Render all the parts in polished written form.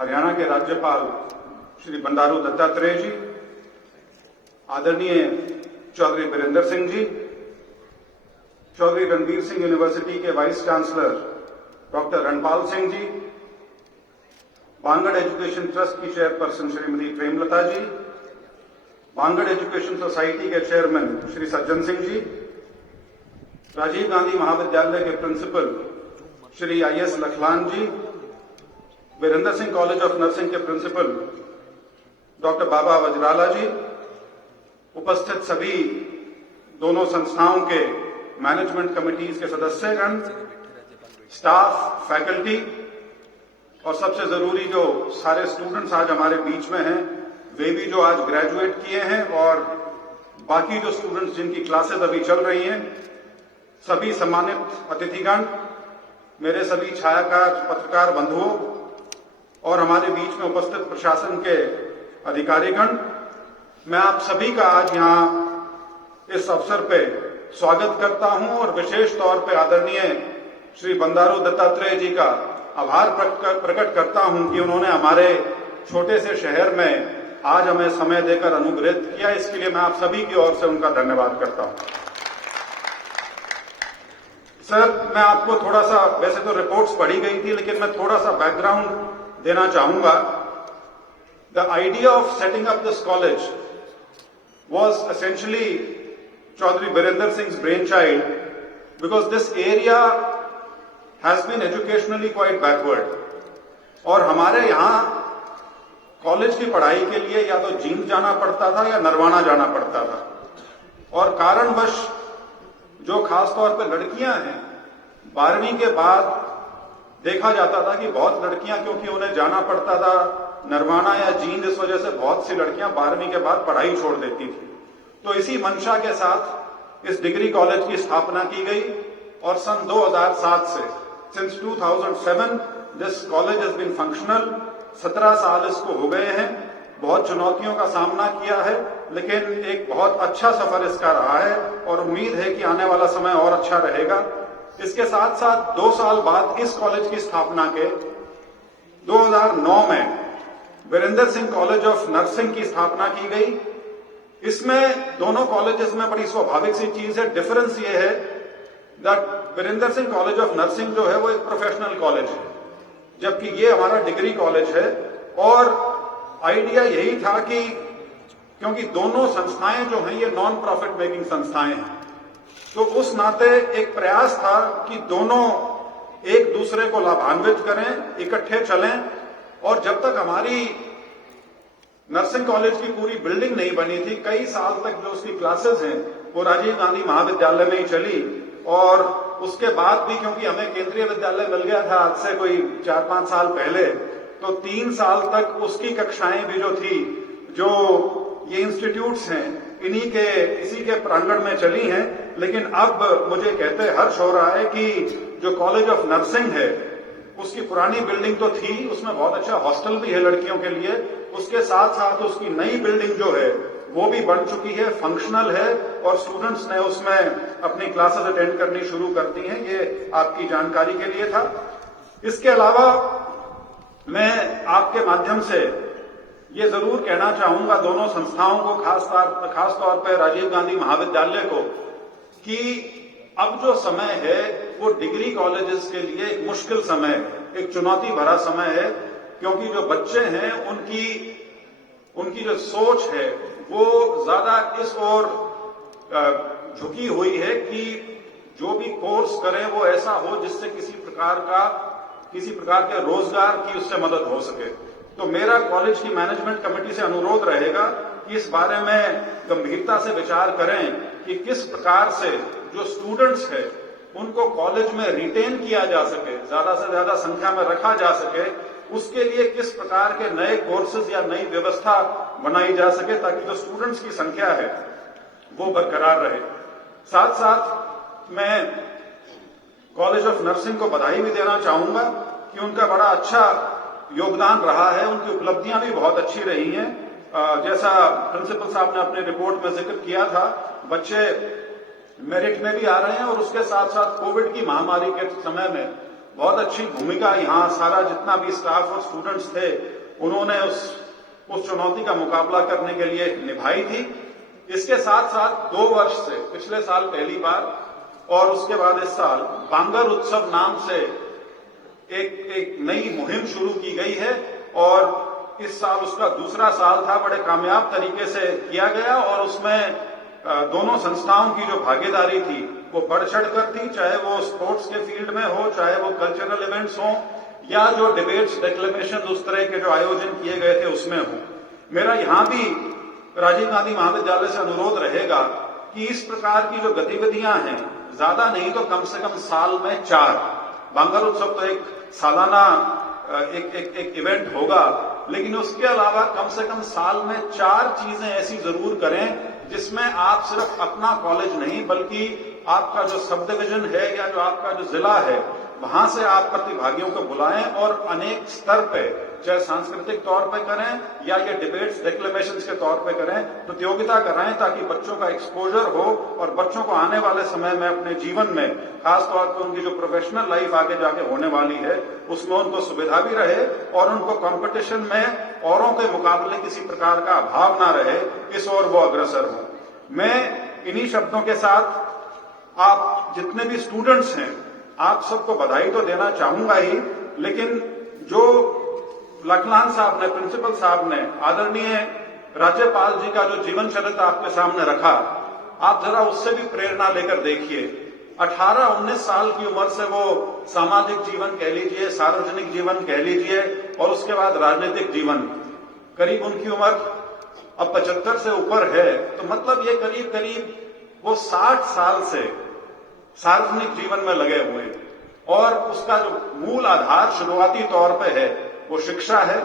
हरियाणा के राज्यपाल श्री बंडारू दत्तात्रेय जी, आदरणीय चौधरी बीरेंद्र सिंह जी, चौधरी रणबीर सिंह यूनिवर्सिटी के vice chancellor doctor Ranpal Singh ji, Bangar education trust की chairperson Shrimati Premlata ji, Bangar education society के चेयरमैन श्री सज्जन सिंह जी, राजीव गांधी महाविद्यालय के principal Shri I S. Lakhlan ji, Virendra Singh college of nursing के प्रिंसिपल डॉक्टर बाबा वजराला जी, उपस्थित सभी दोनों संस्थाओं के मैनेजमेंट कमिटीज के सदस्यगण, स्टाफ, फैकल्टी और सबसे जरूरी जो सारे स्टूडेंट्स आज हमारे बीच में हैं, वे भी जो आज ग्रेजुएट किए हैं और बाकी जो स्टूडेंट्स जिनकी क्लासेस अभी चल रही हैं, सभी सम्मानित अतिथिगण, मेरे सभी छायाकार पत्रकार बंधुओं और हमारे बीच में उपस्थित प्रशासन के अधिकारीगण, मैं आप सभी का आज यहां इस अवसर पे स्वागत करता हूं और विशेष तौर पे आदरणीय श्री बंडारू दत्तात्रेय जी का आभार प्रकट करता हूं कि उन्होंने हमारे छोटे से शहर में आज हमें समय देकर अनुग्रहित किया। इसके लिए मैं आप सभी की ओर से उनका धन्यवाद करता हूं। सर, मैं आपको थोड़ा सा, वैसे तो रिपोर्ट्स पढ़ी गई थी, लेकिन मैं थोड़ा सा बैकग्राउंड देना चाहूंगा। The idea of setting up this college was essentially Chaudhary Birender Singh's brainchild because this area has been educationally quite backward. और हमारे यहाँ कॉलेज की पढ़ाई के लिए या तो जींद जाना पड़ता था या नरवाना जाना पड़ता था, और कारणवश जो खासतौर पर लड़कियां हैं, 12वीं के बाद देखा जाता था कि बहुत लड़कियां, क्योंकि उन्हें जाना पड़ता था नरवाना या जींद, इस वजह से बहुत सी लड़कियां 12वीं के बाद पढ़ाई छोड़ देती थी। तो इसी मंशा के साथ इस डिग्री कॉलेज की स्थापना की गई और सन 2007 से, since 2007 this college has been functional. 17 साल इसको हो गए हैं। बहुत चुनौतियों का सामना किया है, लेकिन एक बहुत अच्छा सफर इसका रहा है और उम्मीद है कि आने वाला समय और अच्छा रहेगा। इसके साथ साथ 2 साल बाद इस कॉलेज की स्थापना के 2009 में Virendra Singh college of nursing की स्थापना की गई। इसमें दोनों कॉलेजेस में बड़ी स्वाभाविक सी चीज है, डिफरेंस ये है that Virendra Singh college of nursing जो है वो एक प्रोफेशनल कॉलेज है, जबकि ये हमारा डिग्री कॉलेज है। और आइडिया यही था कि क्योंकि दोनों संस्थाएं जो हैं ये नॉन प्रॉफिट मेकिंग संस्थाएं हैं, तो उस नाते एक प्रयास था कि दोनों एक दूसरे को लाभान्वित करें, इकट्ठे चलें। और जब तक हमारी नर्सिंग कॉलेज की पूरी बिल्डिंग नहीं बनी थी, कई साल तक जो उसकी क्लासेस हैं वो राजीव गांधी महाविद्यालय में ही चली। और उसके बाद भी क्योंकि हमें केंद्रीय विद्यालय मिल गया था आज से कोई 4-5 साल पहले, तो 3 साल तक उसकी कक्षाएं भी जो थी, जो ये इंस्टीट्यूट्स हैं, इसी के प्रांगण में चली हैं। लेकिन अब मुझे कहते हर्ष हो रहा है कि जो कॉलेज ऑफ नर्सिंग है उसकी पुरानी बिल्डिंग तो थी, उसमें बहुत अच्छा हॉस्टल भी है लड़कियों के लिए, उसके साथ साथ उसकी नई बिल्डिंग जो है वो भी बन चुकी है, फंक्शनल है और स्टूडेंट्स ने उसमें अपनी क्लासेस अटेंड करनी शुरू कर दी हैं। ये आपकी जानकारी के लिए था। इसके अलावा मैं आपके माध्यम से ये जरूर कहना चाहूंगा दोनों संस्थाओं को, खास तौर पर राजीव गांधी महाविद्यालय को, कि अब जो समय है वो डिग्री कॉलेजेस के लिए एक मुश्किल समय, एक चुनौती भरा समय है, क्योंकि जो बच्चे हैं उनकी जो सोच है वो ज्यादा इस ओर झुकी हुई है कि जो भी कोर्स करें वो ऐसा हो जिससे किसी प्रकार के रोजगार की उससे मदद हो सके। तो मेरा कॉलेज की मैनेजमेंट कमेटी से अनुरोध रहेगा कि इस बारे में गंभीरता से विचार करें कि किस प्रकार से जो स्टूडेंट्स हैं उनको कॉलेज में रिटेन किया जा सके, ज्यादा से ज्यादा संख्या में रखा जा सके। उसके लिए किस प्रकार के नए कोर्सेज या नई व्यवस्था बनाई जा सके ताकि जो स्टूडेंट्स की संख्या है वो बरकरार रहे। साथ साथ मैं कॉलेज ऑफ नर्सिंग को बधाई भी देना चाहूंगा कि उनका बड़ा अच्छा योगदान रहा है, उनकी उपलब्धियां भी बहुत अच्छी रही हैं। जैसा प्रिंसिपल साहब ने अपने रिपोर्ट में जिक्र किया था, बच्चे मेरिट में भी आ रहे हैं और उसके साथ साथ कोविड की महामारी के समय में बहुत अच्छी भूमिका यहाँ सारा जितना भी स्टाफ और स्टूडेंट्स थे उन्होंने उस चुनौती का मुकाबला करने के लिए निभाई थी। इसके साथ साथ 2 वर्ष से, पिछले साल पहली बार और उसके बाद इस साल बांगर उत्सव नाम से एक नई मुहिम शुरू की गई है और इस साल उसका दूसरा साल था। बड़े कामयाब तरीके से किया गया और उसमें दोनों संस्थाओं की जो भागीदारी थी वो बढ़ चढ़कर थी, चाहे वो स्पोर्ट्स के फील्ड में हो, चाहे वो कल्चरल इवेंट्स हो या जो डिबेट्स, डिक्लेमेशन उस तरह के जो आयोजन किए गए थे उसमें हो। मेरा यहां भी राजीव गांधी महाविद्यालय से अनुरोध रहेगा कि इस प्रकार की जो गतिविधियां हैं, ज्यादा नहीं तो कम से कम साल में 4, बांगर उत्सव तो एक सालाना एक इवेंट होगा, लेकिन उसके अलावा कम से कम साल में 4 चीजें ऐसी जरूर करें जिसमें आप सिर्फ अपना कॉलेज नहीं बल्कि आपका जो सब डिवीजन है या जो आपका जो जिला है वहां से आप प्रतिभागियों को बुलाएं और अनेक स्तर पे, चाहे सांस्कृतिक तौर पे करें या ये डिबेट्स, डिक्लेमेशंस के तौर पे करें, प्रतियोगिता कराएं ताकि बच्चों का एक्सपोजर हो और बच्चों को आने वाले समय में अपने जीवन में, खासतौर पर उनकी जो प्रोफेशनल लाइफ आगे जाके होने वाली है उसमें उनको सुविधा भी रहे और उनको कंपटीशन में औरों के मुकाबले किसी प्रकार का अभाव ना रहे, इस ओर वो अग्रसर हो। मैं इन्हीं शब्दों के साथ आप जितने भी स्टूडेंट्स हैं आप सबको बधाई तो देना चाहूंगा ही, लेकिन जो लखलान साहब ने, प्रिंसिपल साहब ने, आदरणीय राज्यपाल जी का जो जीवन चरित्र आपके सामने रखा, आप जरा उससे भी प्रेरणा लेकर देखिए। 18-19 साल की उम्र से वो सामाजिक जीवन कह लीजिए, सार्वजनिक जीवन कह लीजिए और उसके बाद राजनीतिक जीवन, करीब उनकी उम्र अब 75 से ऊपर है, तो मतलब ये करीब करीब वो 60 साल से सार्वजनिक जीवन में लगे हुए और उसका जो मूल आधार शुरुआती तौर पे है वो शिक्षा है।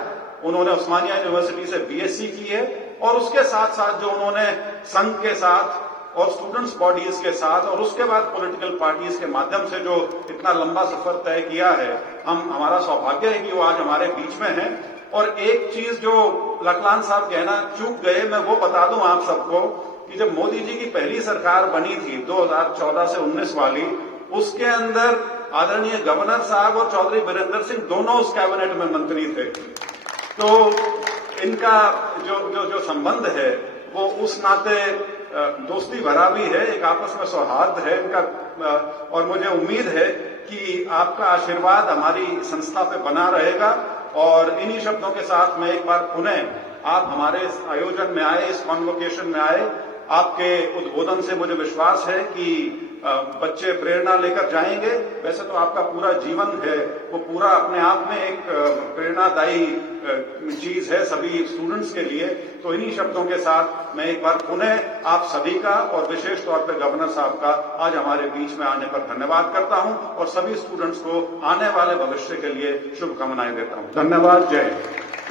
उन्होंने उस्मानिया यूनिवर्सिटी से बीएससी की है और उसके साथ साथ जो उन्होंने संघ के साथ और स्टूडेंट्स बॉडीज के साथ और उसके बाद पॉलिटिकल पार्टीज के माध्यम से जो इतना लंबा सफर तय किया है, हमारा सौभाग्य है कि वो आज हमारे बीच में है। और एक चीज जो लखलान साहब कहना चूक गए, मैं वो बता दूं आप सबको कि जब मोदी जी की पहली सरकार बनी थी 2014 से 19 वाली, उसके अंदर आदरणीय गवर्नर साहब और चौधरी वीरेंद्र सिंह दोनों उस कैबिनेट में मंत्री थे। तो इनका जो संबंध है वो उस नाते दोस्ती भरा भी है, एक आपस में सौहार्द है इनका, और मुझे उम्मीद है कि आपका आशीर्वाद हमारी संस्था पे बना रहेगा। और इन्हीं शब्दों के साथ मैं एक बार पुनः आप हमारे इस आयोजन में आए, इस कॉन्वोकेशन में आए, आपके उद्बोधन से मुझे विश्वास है कि बच्चे प्रेरणा लेकर जाएंगे। वैसे तो आपका पूरा जीवन है वो पूरा अपने आप में एक प्रेरणादायी चीज है सभी स्टूडेंट्स के लिए। तो इन्हीं शब्दों के साथ मैं एक बार पुनः आप सभी का और विशेष तौर पर गवर्नर साहब का आज हमारे बीच में आने पर धन्यवाद करता हूं और सभी स्टूडेंट्स को आने वाले भविष्य के लिए शुभकामनाएं देता हूं। धन्यवाद। जय हिंद।